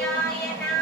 य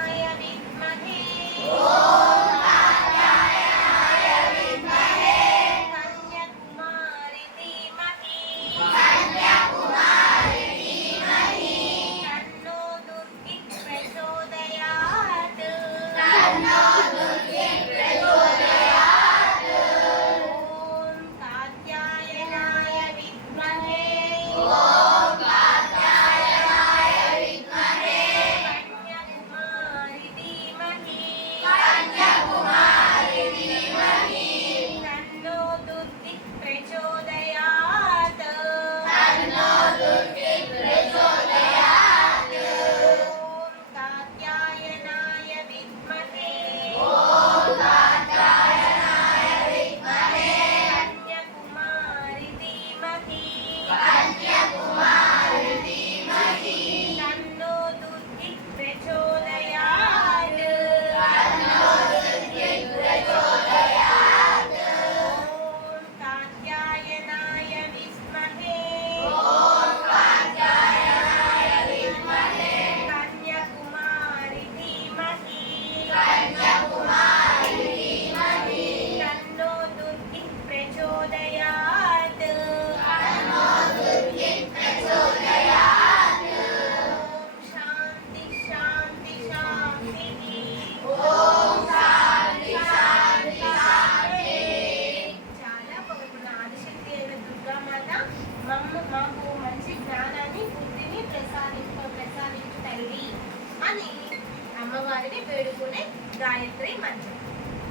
గాయత్రి మంత్రం.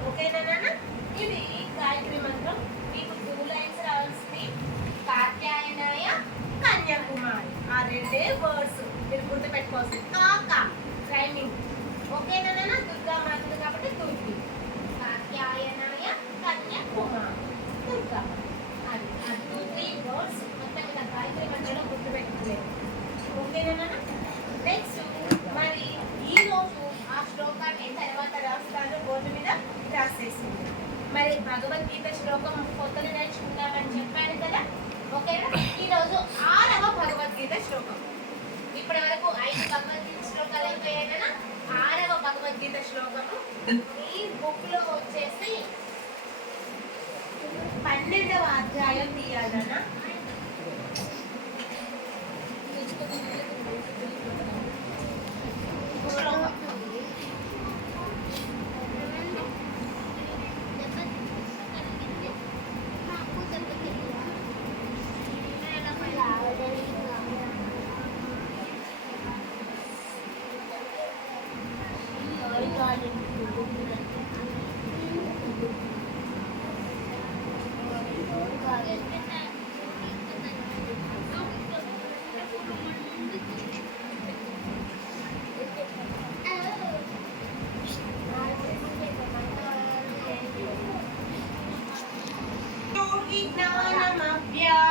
ఓకేనా నాన్న? ఇది గాయత్రి మంత్రం. మీకు టూ లైన్స్ రావాల్సింది. కాత్యాయనాయ కన్యాకుమారి. ఆ రెండే వర్డ్స్. మీరు గుర్తుపెట్టుకోవాల్సింది. కాక రైమింగ్ ఓకేనా నాన్న? దుర్గామాత కాబట్టి దుర్గి. కాత్యాయనాయ కన్యాకుమారి దుర్గా అది ఆ టూ త్రీ వర్డ్స్ మొత్తం ఇలా గాయత్రి మంత్రంలో గుర్తుపెట్టుకోలేదు ఓకేనా నెక్స్ట్ మరి ఈ రోజు ఆ శ్లోకాన్ని తర్వాత రాస్తాను బోర్డు మీద రాసేసింది మరి భగవద్గీత శ్లోకం కొత్తగా నేర్చుకుందామని చెప్పాను కదా ఓకేనా ఈ రోజు ఆరవ భగవద్గీత శ్లోకం ఇప్పటి వరకు ఐదు భగవద్గీత శ్లోకాలు అయిపోయాయి ఆరవ భగవద్గీత శ్లోకము. ఈ బుక్లో వచ్చేసి పన్నెండవ అధ్యాయం తీయాలన్నా Tubig na naman, Pia.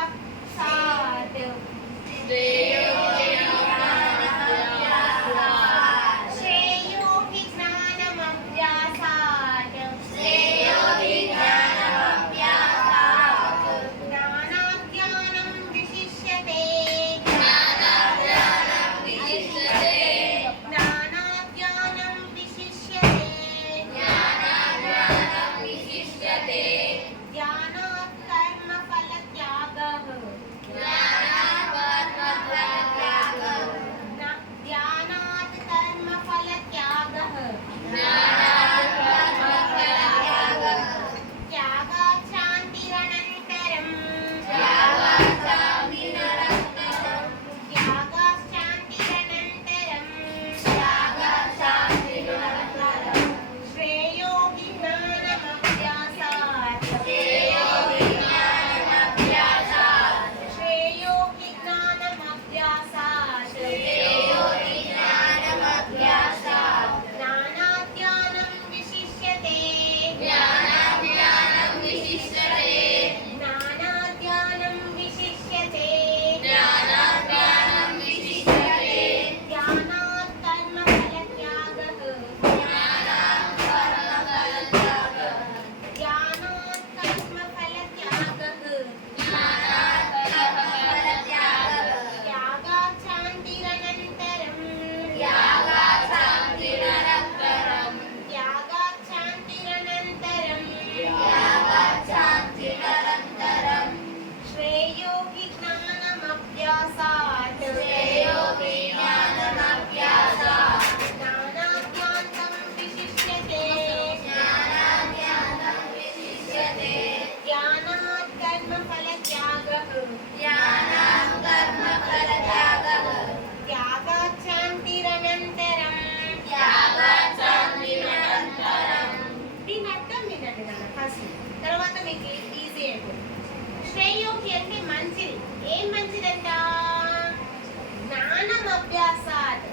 జ్ఞానం అభ్యాసాత్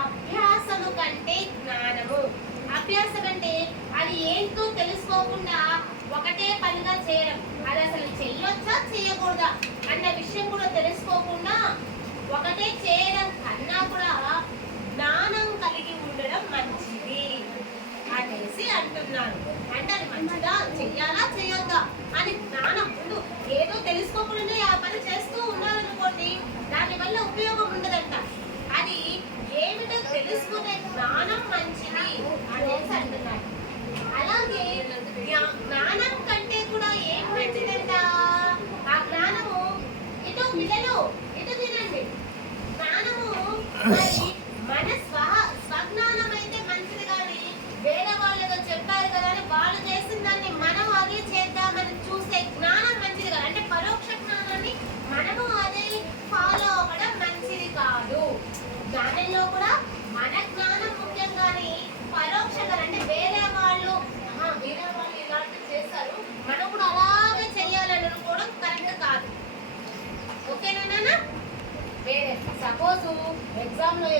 అభ్యాసము కంటే జ్ఞానము. అభ్యాసం అంటే అది ఏంటో తెలుసుకోకుండా ఒకటే పనిగా చేయడం. అది అసలు చెయ్యొచ్చా చేయకూడదా అన్న విషయం కూడా తెలుసుకోకుండా ఒకటే చేయడం కన్నా కూడా జ్ఞానం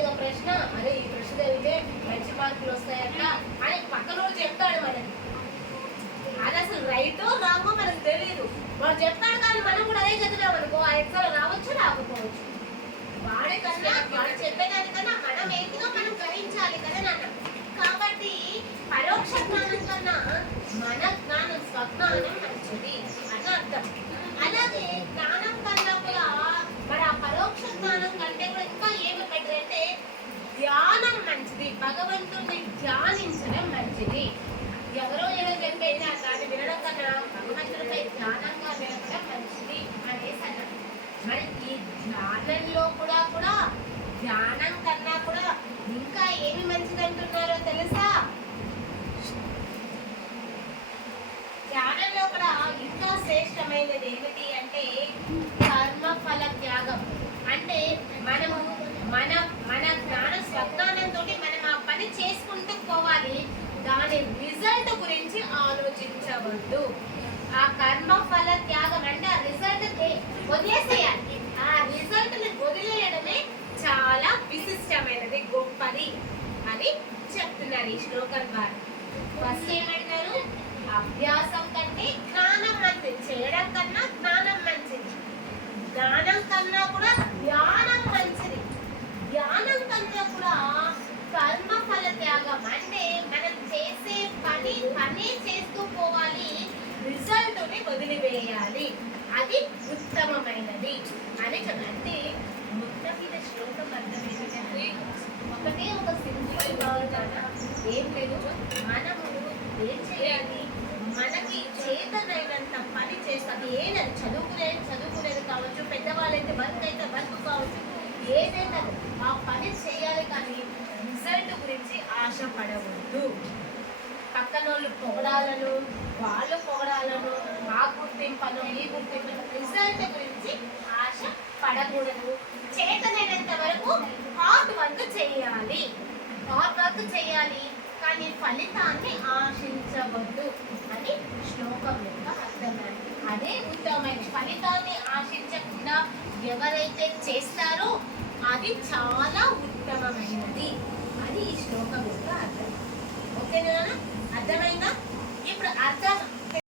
ఒక ప్రశ్న. అరే ఈ ప్రశ్న చదివితే మంచి మార్కులు వస్తాయట అని పక్కన రోజు చెప్తాడు మనకి. అది అసలు రైటో రాంగో మనకు తెలియదు వాడు చెప్తాడు కానీ మనం కూడా అదే చదివాం అనుకో ఆ ఎగ్జామ్ రావచ్చు రాకపోవచ్చు వాడే కన్నా వాడు చెప్పేదానికన్నా మనం ఏంటిదో మనం గ్రహించాలి కదా నాన్న కాబట్టి పరోక్ష జ్ఞానం కన్నా మన జ్ఞానం స్వజ్ఞానం మంచిది అని అర్థం అలాగే జ్ఞానం కన్నా కూడా మరి ఆ పరోక్ష జ్ఞానం కంటే కూడా ఇంకా ఏమి బెటర్ అంటే ధ్యానం మంచిది. భగవంతుడిని ధ్యానించడం మంచిది. ఎవరో ఏదో చెప్పైనా దాన్ని వినడం కన్నా భగవంతుడిపై ధ్యానంగా వినడం మంచిది అనేసి అన్నారు మరి ఈ ధ్యానంలో కూడా కూడా ధ్యానం కన్నా కూడా ఇంకా ఏమి మంచిది అంటున్నారో తెలుసా? ధ్యానంలో కూడా ఇంకా శ్రేష్టమైనది ఏమిటి అంటే కర్మఫల త్యాగం. అంటే మనము మన మన జ్ఞాన స్వజ్ఞానంతో మనం ఆ పని చేసుకుంటూ పోవాలి దాని రిజల్ట్ గురించి ఆలోచించవద్దు. ఆ కర్మఫల త్యాగం అంటే ఆ రిజల్ట్ వదిలేసేయాలి. ఆ రిజల్ట్ని వదిలేయడమే చాలా విశిష్టమైనది గొప్పది అని చెప్తున్నారు ఈ శ్లోకం ద్వారా. ఫస్ట్ ఏమంటారు? అభ్యాసం కంటే జ్ఞానం మంది చేయడం కన్నా జ్ఞానం మంచిది జ్ఞానం కన్నా కూడా ధ్యానం మంచిది ధ్యానం కన్నా కూడా కర్మ ఫల త్యాగం అంటే మనం చేసే పని పని చేస్తూ పోవాలి. రిజల్ట్ని వదిలివేయాలి. అది ఉత్తమమైనది. అని అంటే మొత్తం మీద శ్లోకం అర్థం ఏంటంటే ఒకటే ఒక సింపుల్ భావన ఏం లేదు. మనము ఏం చేయాలి? మనకి చేతనైనంత పని చేస్తాం ఏదైనా చదువుకునేది చదువుకునేది కావచ్చు పెద్దవాళ్ళైతే వర్క్ అయితే వర్క్ కావచ్చు. ఏదైనా ఆ పని చేయాలి కానీ రిజల్ట్ గురించి ఆశపడవద్దు. పక్కన వాళ్ళు పొగడాలను వాళ్ళు పొగడాలను మా గుర్తింపను ఈ గుర్తింపను రిజల్ట్ గురించి ఆశ పడకూడదు. చేతనైనంత వరకు హార్డ్ వర్క్ చేయాలి. హార్డ్ వర్క్ చేయాలి కానీ ఫలితాన్ని ఆశించవద్దు అని శ్లోకం యొక్క అర్థం అదే. ఉత్తమమైన ఫలితాన్ని ఆశించకుండా ఎవరైతే చేస్తారో అది చాలా ఉత్తమమైనది అది ఈ శ్లోకం యొక్క అర్థం. ఓకేనా అర్థమైందా? ఇప్పుడు అర్థం.